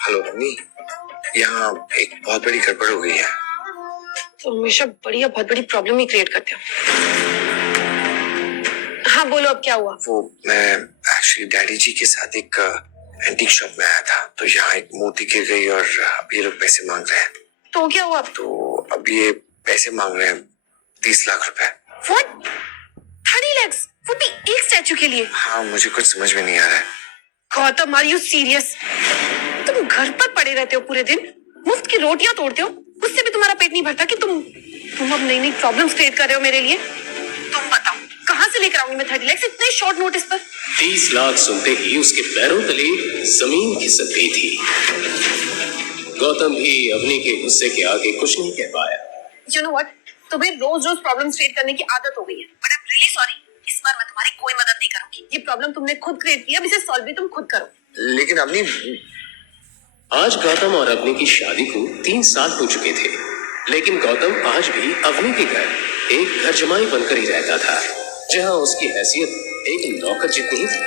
Hello mummy, यहाँ एक बहुत बड़ी गड़बड़ हो गई है। तो हमेशा बढ़िया बहुत बड़ी प्रॉब्लम ही क्रिएट करते हो। हाँ बोलो, अब क्या हुआ? वो मैं एक्चुअली डैडी जी के साथ एक एंटीक शॉप में आया था, तो यहाँ एक मूर्ति गिर गई और अब ये लोग पैसे मांग रहे हैं। तो क्या हुआ? तो अब ये पैसे मांग रहे हैं 30 लाख रुपए। What? 30 lakhs? वो भी एक स्टैचू के लिए? हाँ, मुझे कुछ समझ में नहीं आ रहा है। Gautam, are you serious? तुम घर पर पड़े रहते हो पूरे दिन, मुफ्त की रोटियां तोड़ते हो, उससे भी तुम्हारा पेट नहीं भरता कि तुम अब नई नई प्रॉब्लम्स क्रिएट कर रहे हो मेरे लिए। तुम बताओ कहाँ से लेकर आऊंगी मैं 30 लाख इतने शॉर्ट नोटिस पर? 30 लाख सुनते ही उसके पैरों तले जमीन खिसक गई थी। गौतम भी अवनी के गुस्से के आगे कुछ नहीं कह पाया। You know what? तुम्हें रोज रोज प्रॉब्लम क्रिएट करने की आदत हो गई है। But I am really sorry, इस बार मैं तुम्हारी कोई मदद नहीं करूंगी। ये प्रॉब्लम तुमने खुद क्रिएट किया, अब इसे सॉल्व भी तुम खुद करो। लेकिन अवनी, आज गौतम और अवनी की शादी को 3 साल हो चुके थे, लेकिन गौतम आज भी अवनी के घर एक घर जमाई बनकर ही रहता था, जहां उसकी हैसियत एक नौकर जितनी ही थी।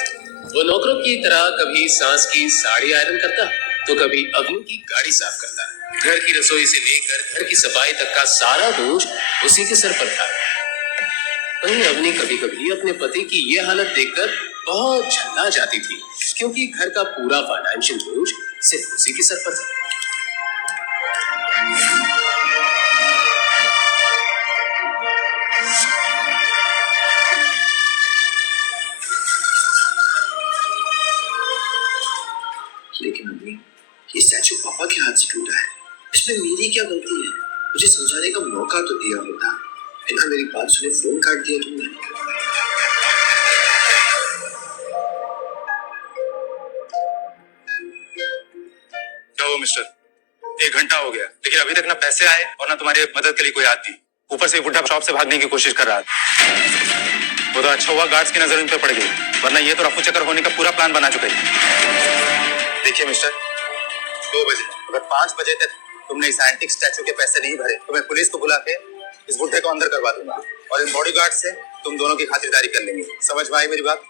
वो नौकरों की तरह कभी सांस की साड़ी आयरन करता, तो कभी अवनी की गाड़ी साफ करता। घर की रसोई से लेकर घर की सफाई तक का सारा बोझ उसी के सर पर था। वहीं अवनी कभी कभी अपने पति की ये हालत देखकर बहुत झल्ला जाती थी, क्योंकि घर का पूरा फाइनेंशियल बोझ सिर्फ उसी के सर पर था। लेकिन अवनी, ये स्टैचू पापा के हाथ से टूटा है, इसमें मेरी क्या गलती है? मुझे समझाने का मौका तो दिया होता, बिना मेरी बात सुने फोन काट दिया तुमने। क्या हुआ मिस्टर? 1 घंटा हो गया, लेकिन अभी तक ना पैसे आए और ना तुम्हारी मदद के लिए कोई आदमी। ऊपर से बुढ़ा शॉप से भागने की कोशिश कर रहा था। वो तो अच्छा हुआ गार्ड्स की नजर उन पर पड़ गई, वरना ये तो रफू चक्कर होने का पूरा प्लान बना चुका है। देखिए मिस्टर, 2 बजे, अगर 5 बजे तक तुमने इस एंटिक स्टैचू के पैसे नहीं भरे तो मैं पुलिस को बुला के इस बुढ़े को अंदर करवा दूंगा और इन बॉडीगार्ड से तुम दोनों की खातिरदारी कर लेंगे। समझ में आई मेरी बात?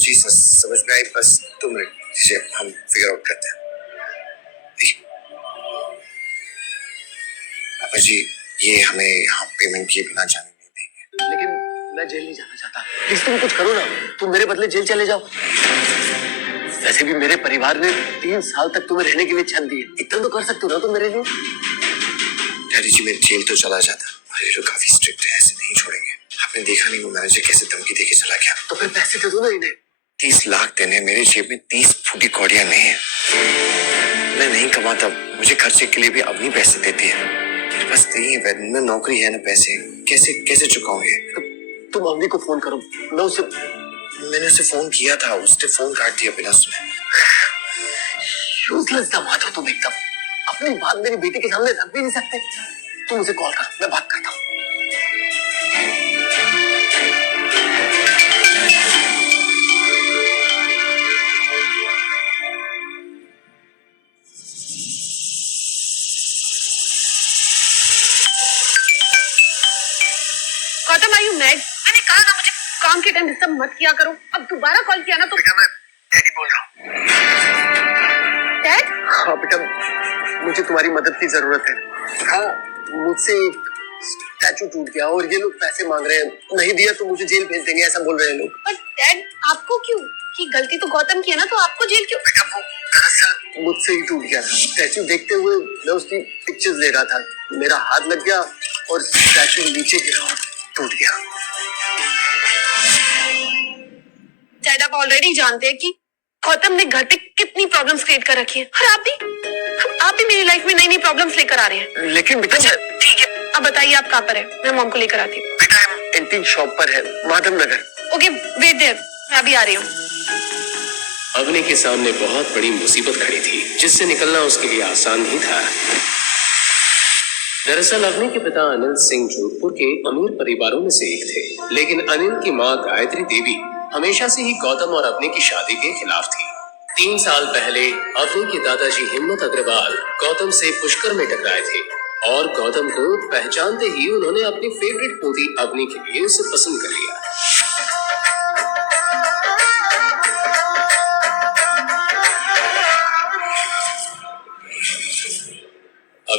जी सर, समझ में आई, बस तुम हम फिगर आउट करते हैं। पापा जी, ये हमें यहाँ पेमेंट किए बिना जाने नहीं देंगे। लेकिन मैं जेल नहीं जाना चाहता, प्लीज तुम कुछ करो ना, तुम मेरे बदले जेल चले जाओ। वैसे भी मेरे परिवार ने 3 साल तक तुम्हें रहने के लिए छत दी है, इतना तो कर सकते हो ना तुम मेरे लिए। डैडी जी, मैं जेल तो चला जाता, पर ये लोग काफी स्ट्रिक्ट है, ऐसे नहीं छोड़ेंगे। आपने देखा नहीं वो मैनेजर कैसे धमकी देके चला गया? तो फिर पैसे दे दो ना इन्हें। 30 लाख देने, मेरे जेब में 30 फूटी कौड़ियां नहीं है। मैं नहीं कमाता, मुझे खर्चे के लिए भी अवनी पैसे देती है। मेरे पास नहीं है, मैं नौकरी है ना, पैसे कैसे कैसे चुकाओगे? तुम अवनी को फोन करो, मैंने उसे फोन किया था, उसने फोन काट दिया बिना सुने। यूजलेस दामाद हो तुम एकदम, अपनी बात मेरी बेटी के सामने रख भी नहीं सकते। तुम मुझे कॉल कर, मैं बात करता हूँ। Gautam, are you mad? मैंने कहा ना मुझे काम के टाइम डिस्टर्ब मत किया करो। अब दोबारा कॉल किया ना तो बेटा, मैं डैडी बोल रहा हूँ। डैड? हाँ बेटा, मुझे तुम्हारी मदद की जरूरत है। हाँ, मुझसे एक स्टैचू टूट गया और ये लोग पैसे मांग रहे हैं, नहीं दिया तो मुझे जेल भेज देंगे, ऐसा बोल रहे हैं लोग। पर डैड, आपको क्यों? कि गलती तो गौतम की है ना, तो आपको जेल क्यों? बेटा, वो दरअसल मुझसे ही टूट गया था। स्टैचू देखते हुए मैं उसकी पिक्चर्स ले रहा था, मेरा हाथ लग गया और स्टैचू नीचे गिरा और टूट गया। डैड, आप ऑलरेडी जानते हैं कि गौतम ने घर पे कितनी प्रॉब्लम्स क्रिएट कर रखी है, और आप भी मेरी लाइफ में नई नई प्रॉब्लम्स लेकर आ रहे हैं। लेकिन बेटा, ठीक है, अब बताइए आप कहाँ पर है, मैं मॉम को लेकर आती हूँ। बेटा हम एंटीक शॉप पर है, Madhav Nagar. Okay, wait there, मैं अभी आ रही हूँ। अवनी के सामने बहुत बड़ी मुसीबत खड़ी थी, जिससे निकलना उसके लिए आसान नहीं था। दरअसल अवनी के पिता अनिल सिंह जोधपुर के अमीर परिवारों में से एक थे, लेकिन अनिल की मां गायत्री देवी हमेशा से ही गौतम और अवनी की शादी के खिलाफ थी। 3 साल पहले अवनी के दादाजी हिम्मत अग्रवाल गौतम से पुष्कर में टकराए थे और गौतम को पहचानते ही उन्होंने अपनी फेवरेट पोती अवनी के लिए उसे पसंद कर लिया।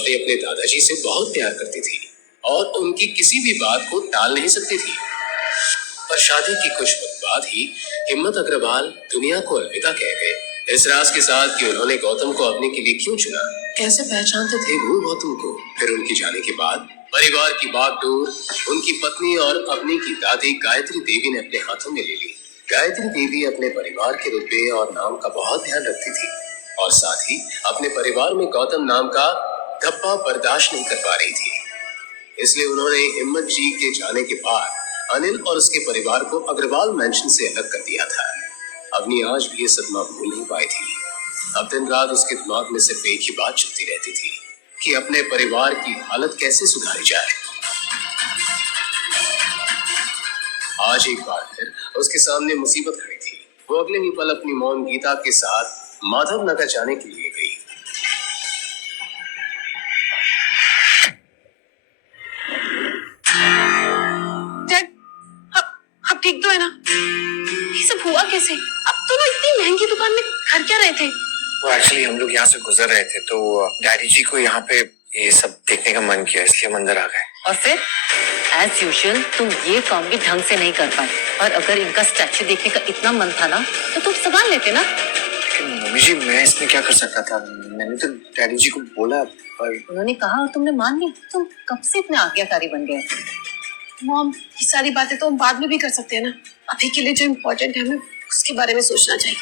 चौधरी अपने दादाजी से बहुत प्यार करती थी और उनकी किसी भी बात को टाल नहीं सकती थी। पर शादी की कुछ वक्त बाद ही हिम्मत अग्रवाल दुनिया को अलविदा कह गए, इस राज के साथ कि उन्होंने गौतम को अपने के लिए क्यों चुना। कैसे पहचानते थे वो गौतम को? फिर उनके जाने के बाद परिवार की बागडोर उनकी पत्नी और अवनी की दादी गायत्री देवी ने अपने हाथों में ले ली। गायत्री देवी अपने परिवार के रुतबे और नाम का बहुत ध्यान रखती थी और साथ ही अपने परिवार में गौतम नाम का धब्बा बर्दाश्त नहीं कर पा रही थी। इसलिए उन्होंने हिम्मत जी के जाने के बाद अनिल और उसके परिवार को अग्रवाल मैंशन से अलग कर दिया था। अवनी आज भी ये सदमा भूल नहीं पाई थी। अब दिन रात उसके दिमाग में सिर्फ एक ही बात चलती रहती थी कि अपने परिवार की हालत कैसे सुधारी जाए। आज एक बार फिर उसके सामने मुसीबत खड़ी थी। वो अगले ही पल अपनी मॉम गीता के साथ माधव नगर जाने के लिए गई। डैड, अब ठीक तो है ना? ये सब हुआ कैसे? अब तो ना इतनी महंगी दुकान में घर क्या रहे थे? वो एक्चुअली हम लोग यहाँ से गुजर रहे थे तो डैडी जी को यहाँ पे ये सब देखने का मन किया, इसलिए हम अंदर आ गए। और फिर एज यूजुअल तुम ये काम भी ढंग से नहीं कर पाए, और अगर इनका स्टैचू देखने का इतना मन था ना तो तुम संभाल लेते ना। लेकिन मम्मी जी मैं इसमें क्या कर सकता था? मैंने तो डैडी जी को बोला पर उन्होंने कहा और तुमने मान लिया। तुम कब से इतने आज्ञाकारी बन गए? मॉम, ये सारी बातें तो हम बाद में भी कर सकते हैं ना। अभी के लिए जो इम्पोर्टेंट है हमें उसके बारे में सोचना चाहिए।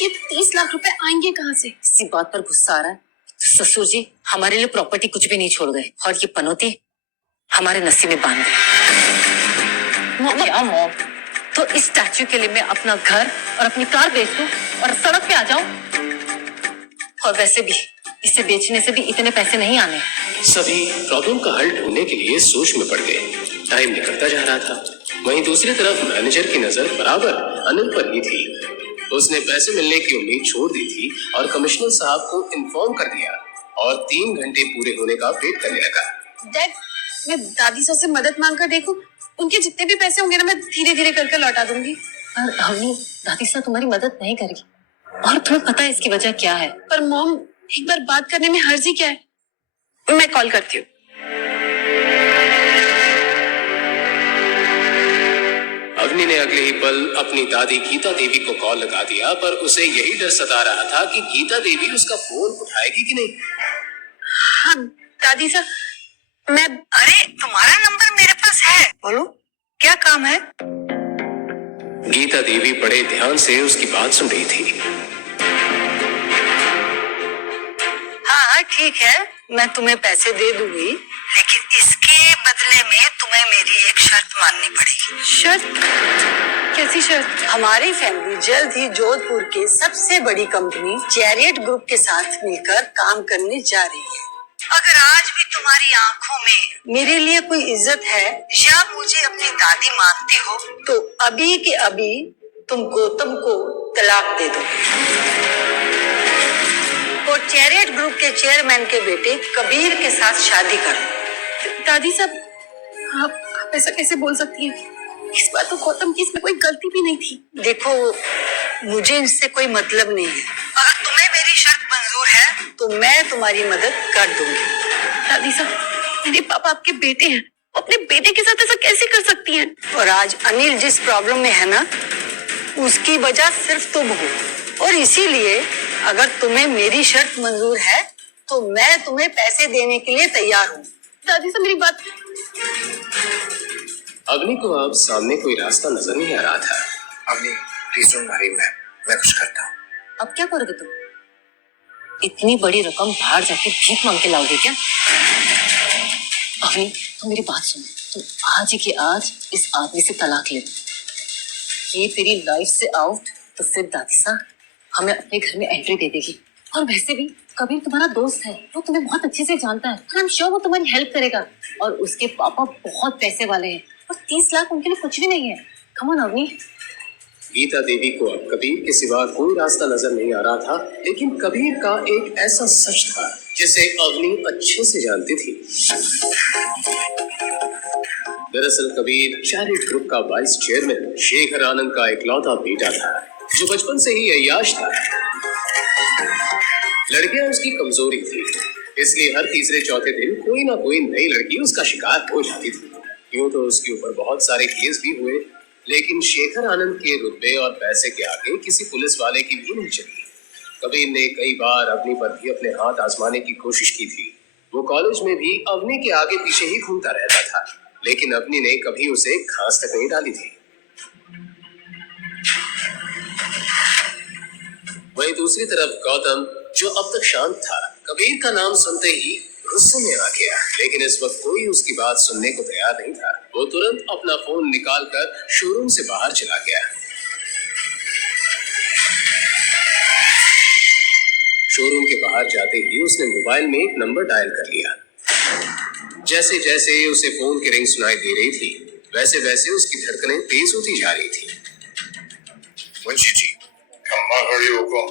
ये 30 लाख रुपए आएंगे कहाँ से? इसी बात पर गुस्सा आ रहा है? ससुर जी हमारे लिए प्रॉपर्टी कुछ भी नहीं छोड़ गए और ये पनौती हमारे नसीब में बांध गए। क्या मॉम, तो इस स्टैचू के लिए मैं अपना घर और अपनी कार बेच दूं और सड़क पे आ जाऊं? और वैसे भी इसे बेचने से भी इतने पैसे नहीं आने। सभी प्रॉब्लम का हल ढूंढने के लिए सोच में पड़ गए। टाइम निकलता जा रहा था। वहीं दूसरी तरफ मैनेजर की नजर बराबर अनिल पर ही थी। उसने पैसे मिलने की उम्मीद छोड़ दी थी और कमिश्नर साहब को इन्फॉर्म कर दिया और 3 घंटे पूरे होने का वेट करने लगा। डैड, मैं दादी साहब से मदद मांग कर देखूं? उनके जितने भी पैसे होंगे ना मैं धीरे धीरे करके लौटा दूंगी। और अवनी, दादी साहब तुम्हारी मदद नहीं करेगी और तुम्हें पता है इसकी वजह क्या है? पर मॉम, एक बार बात करने में हर्ज ही क्या है? मैं कॉल करती हूँ। अग्नि ने अगले ही पल अपनी दादी गीता देवी को कॉल लगा दिया, पर उसे यही डर सता रहा था कि गीता देवी उसका फोन उठाएगी कि नहीं। हाँ दादी साहब, मैं अरे तुम्हारा नंबर मेरे पास है, बोलो क्या काम है? गीता देवी बड़े ध्यान से उसकी बात सुन रही थी। हाँ ठीक है, मैं तुम्हें पैसे दे दूंगी, लेकिन इसके बदले में तुम्हें मेरी एक शर्त माननी पड़ेगी। शर्त? कैसी शर्त? हमारी फैमिली जल्द ही जोधपुर के सबसे बड़ी कंपनी चैरियट ग्रुप के साथ मिलकर काम करने जा रही है। अगर आज भी तुम्हारी आंखों में मेरे लिए कोई इज्जत है या मुझे अपनी दादी मानती हो, तो अभी के अभी तुम गौतम को तलाक दे दो और चैरियट ग्रुप के चेयरमैन के बेटे कबीर के साथ शादी करो। दादी साहब, आप ऐसा कैसे बोल सकती हैं? इस बार तो गौतम की इसमें कोई गलती भी नहीं थी। देखो, मुझे इससे कोई मतलब नहीं है। अगर तुम्हें मेरी शर्त मंजूर है तो मैं तुम्हारी मदद कर दूंगी। दादी साहब, मेरे पापा आपके बेटे हैं, अपने बेटे के साथ ऐसा कैसे कर सकती हैं? और आज अनिल जिस प्रॉब्लम में है ना, उसकी वजह सिर्फ तुम हो, और इसीलिए अगर तुम्हें मेरी शर्त मंजूर है तो मैं तुम्हें पैसे देने के लिए तैयार हूँ। दादी साहब, मेरी बात। अग्नि को अब सामने कोई रास्ता नजर नहीं आ रहा था। अभी प्लीज डोंट वरी, मैं कुछ करता हूँ। अब क्या करोगे तुम? इतनी बड़ी रकम बाहर जाके भीख मांग के लाओगे क्या? अवनी, तुम मेरी बात सुनो। तुम आज ही के आज इस आदमी से तलाक ले लो। ये तेरी लाइफ से आउट, तो फिर दादी साहब हमें अपने घर में एंट्री दे देगी। और वैसे भी कबीर तुम्हारा दोस्त है, वो तुम्हें बहुत अच्छे से जानता है। आई एम श्योर वो तुम्हारी हेल्प करेगा। और उसके पापा बहुत पैसे वाले हैं और 30 लाख उनके लिए कुछ भी नहीं है। Come on Avani. गीता देवी को अब कबीर के सिवा कोई रास्ता नजर नहीं आ रहा था, लेकिन कबीर का एक ऐसा सच था जिसे अवनी अच्छे से जानती थी। दरअसल कबीर चैरियट ग्रुप का वाइस चेयरमैन शेखर आनंद का इकलौता बेटा था, जो बचपन से ही अय्याश था। लड़कियां उसकी कमजोरी थी, इसलिए हर तीसरे चौथे दिन कोई ना कोई नई लड़की उसका शिकार हो जाती थी। यूं तो उसके ऊपर बहुत सारे केस भी हुए, लेकिन शेखर आनंद के रुतबे और पैसे के आगे किसी पुलिस वाले की भी नहीं चली। कबीर ने कई बार अवनी पर भी अपने हाथ आजमाने की कोशिश की थी। वो कॉलेज में भी अवनी के आगे पीछे ही घूमता रहता था, लेकिन अवनी ने कभी उसे घास तक नहीं डाली थी। वहीं दूसरी तरफ गौतम, जो अब तक शांत था, कबीर का नाम सुनते ही गुस्से में आ गया। लेकिन इस वक्त कोई उसकी बात सुनने को तैयार नहीं था। वो तुरंत अपना फोन निकालकर शोरूम से बाहर चला गया। शोरूम के बाहर जाते ही उसने मोबाइल में एक नंबर डायल कर लिया। जैसे जैसे उसे फोन की रिंग सुनाई दे रही थी, वैसे वैसे उसकी धड़कनें तेज होती जा रही थी। मुंशी जी, अम्मा खड़ी होको।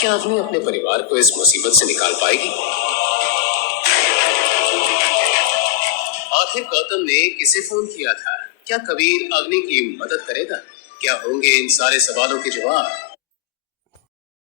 क्या अवनी अपने परिवार को इस मुसीबत से निकाल पाएगी? आखिर गौतम ने किसे फोन किया था? क्या कबीर अवनी की मदद करेगा? क्या होंगे इन सारे सवालों के जवाब?